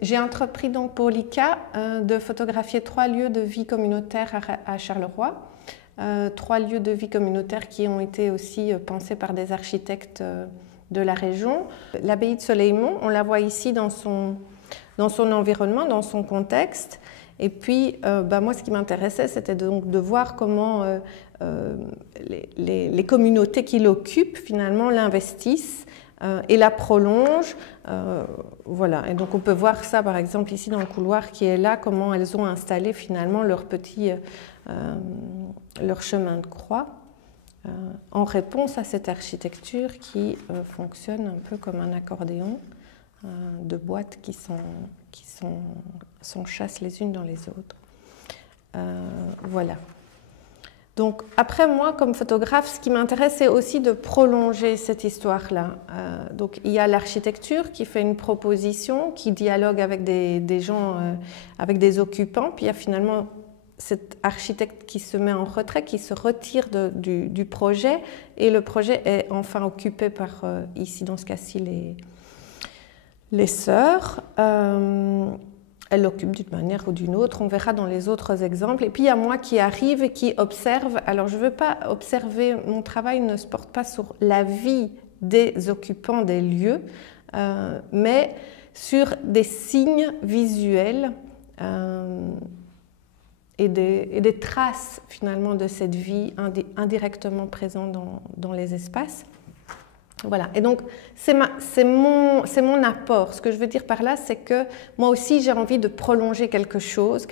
J'ai entrepris donc pour l'ICA de photographier 3 lieux de vie communautaire à Charleroi. 3 lieux de vie communautaire qui ont été aussi pensés par des architectes de la région. L'abbaye de Soleilmont, on la voit ici dans son environnement, dans son contexte. Et puis, moi, ce qui m'intéressait, c'était donc de voir comment les communautés qui l'occupent, finalement, l'investissent et la prolongent. Voilà. Et donc, on peut voir ça, par exemple, ici dans le couloir qui est là, comment elles ont installé, finalement, leur chemin de croix en réponse à cette architecture qui fonctionne un peu comme un accordéon de boîtes qui s'enchâssent les unes dans les autres. Voilà. Donc après moi, comme photographe, ce qui m'intéresse, c'est aussi de prolonger cette histoire-là. Donc il y a l'architecture qui fait une proposition, qui dialogue avec des gens, avec des occupants, puis il y a finalement cet architecte qui se met en retrait, qui se retire du projet, et le projet est enfin occupé par, ici dans ce cas-ci, les sœurs. Elles l'occupent d'une manière ou d'une autre, on verra dans les autres exemples. Et puis il y a moi qui arrive et qui observe. Alors je ne veux pas observer, mon travail ne se porte pas sur la vie des occupants des lieux, mais sur des signes visuels et des traces finalement de cette vie indirectement présente dans les espaces. Voilà, et donc c'est mon apport. Ce que je veux dire par là, c'est que moi aussi j'ai envie de prolonger quelque chose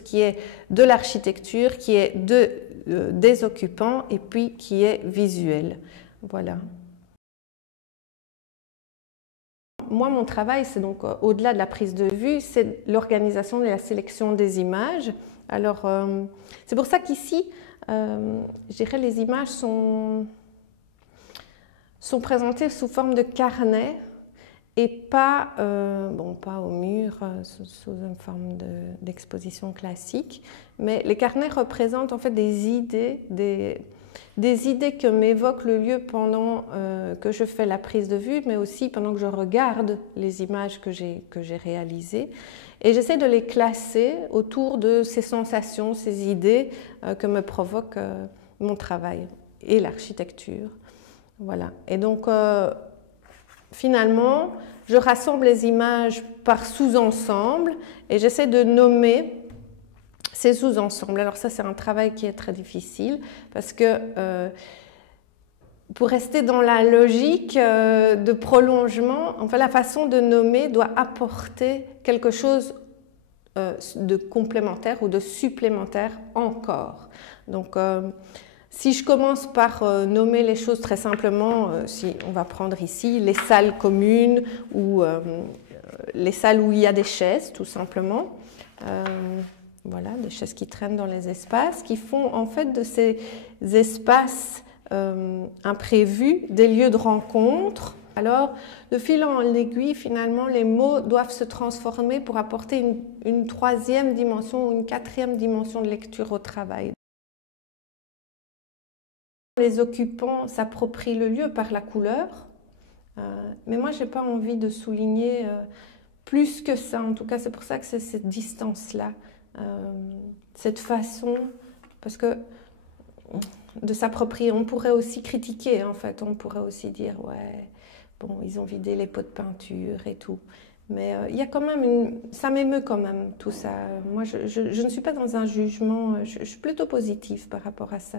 qui est de l'architecture, qui est des occupants et puis qui est visuel. Voilà. Moi, mon travail, c'est donc au-delà de la prise de vue, c'est l'organisation et la sélection des images. Alors, c'est pour ça qu'ici, je dirais, les images sont présentées sous forme de carnet et pas au mur, sous une forme d'exposition classique. Mais les carnets représentent en fait des idées que m'évoque le lieu pendant que je fais la prise de vue, mais aussi pendant que je regarde les images que j'ai réalisées. Et j'essaie de les classer autour de ces sensations, ces idées que me provoque mon travail et l'architecture. Voilà. Et donc, finalement, je rassemble les images par sous-ensemble et j'essaie de nommer ces sous-ensembles. Alors ça, c'est un travail qui est très difficile parce que pour rester dans la logique de prolongement, enfin, la façon de nommer doit apporter quelque chose de complémentaire ou de supplémentaire encore. Donc, si je commence par nommer les choses très simplement, si on va prendre ici les salles communes ou les salles où il y a des chaises, tout simplement. Voilà, des chaises qui traînent dans les espaces, qui font en fait de ces espaces imprévus des lieux de rencontre. Alors, de fil en aiguille, finalement, les mots doivent se transformer pour apporter une troisième dimension ou une quatrième dimension de lecture au travail. Les occupants s'approprient le lieu par la couleur, mais moi, je n'ai pas envie de souligner plus que ça. En tout cas, c'est pour ça que c'est cette distance-là, cette façon, parce que de s'approprier, on pourrait aussi critiquer, en fait, on pourrait aussi dire, ouais, bon, ils ont vidé les pots de peinture et tout. Mais il y a quand même ça m'émeut quand même, tout ça. Moi, je ne suis pas dans un jugement, je suis plutôt positive par rapport à ça.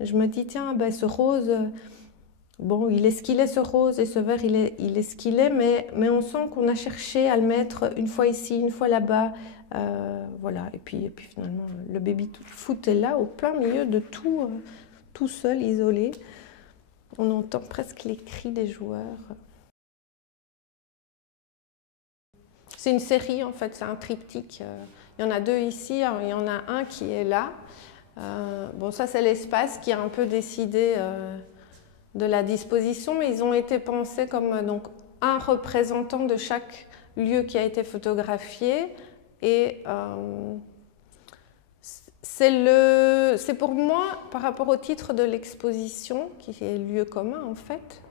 Je me dis, tiens, ben, ce rose, bon, il est ce qu'il est, ce rose, et ce vert, il est ce qu'il est, mais on sent qu'on a cherché à le mettre une fois ici, une fois là-bas. Voilà, et puis finalement, le baby-foot est là, au plein milieu de tout seul, isolé. On entend presque les cris des joueurs. C'est une série, en fait, c'est un triptyque. Il y en a 2 ici, il y en a un qui est là. Bon, ça, c'est l'espace qui a un peu décidé de la disposition, mais ils ont été pensés comme donc, un représentant de chaque lieu qui a été photographié. Et c'est pour moi, par rapport au titre de l'exposition, qui est lieu commun, en fait,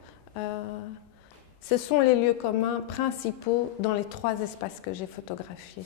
Ce sont les lieux communs principaux dans les 3 espaces que j'ai photographiés.